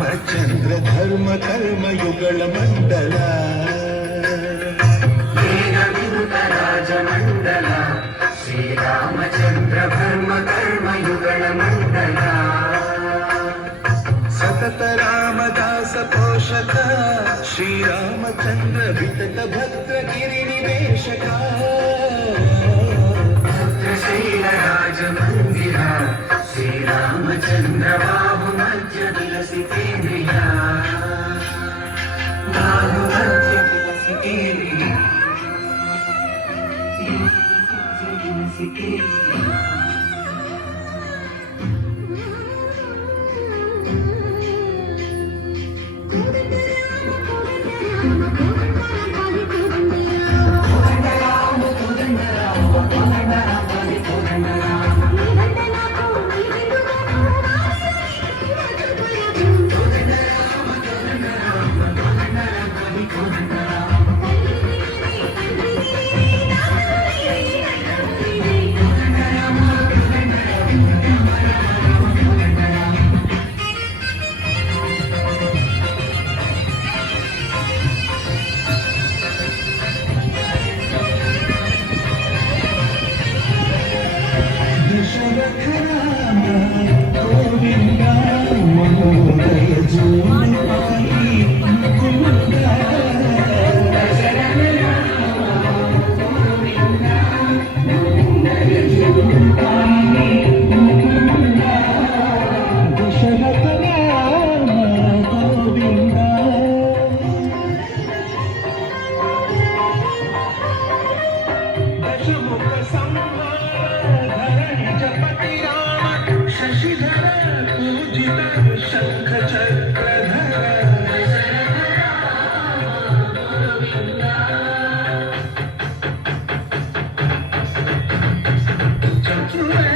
ರಾಮಚಂದ್ರ ಧರ್ಮ ಕರ್ಮ ಯುಗಳ ಮಂಡಲ ರಾಜಮಂಡಲ ಶ್ರೀರಾಮಚಂದ್ರ ಧರ್ಮ ಕರ್ಮ ಯುಗಳ ಮಂಡಲ ಸತತ ರಾಮದಾಸ ಪೋಷಕ ಶ್ರೀರಾಮಚಂದ್ರ ವಿತತ ಭದ್ರ ಗಿರಿ ನಿವೇಶಕ ಭದ್ರಶೈಲ ರಾಜ ಮಂದಿರ ಶ್ರೀರಾಮಚಂದ್ರ ಬಾಹು ಮಧ್ಯ ವಿಲಸಿತೇಂದ್ರಿಯ ಬಾಹು ಮಧ್ಯ ವಿಲಸಿತೇಂದ್ರಿಯ శత్రుల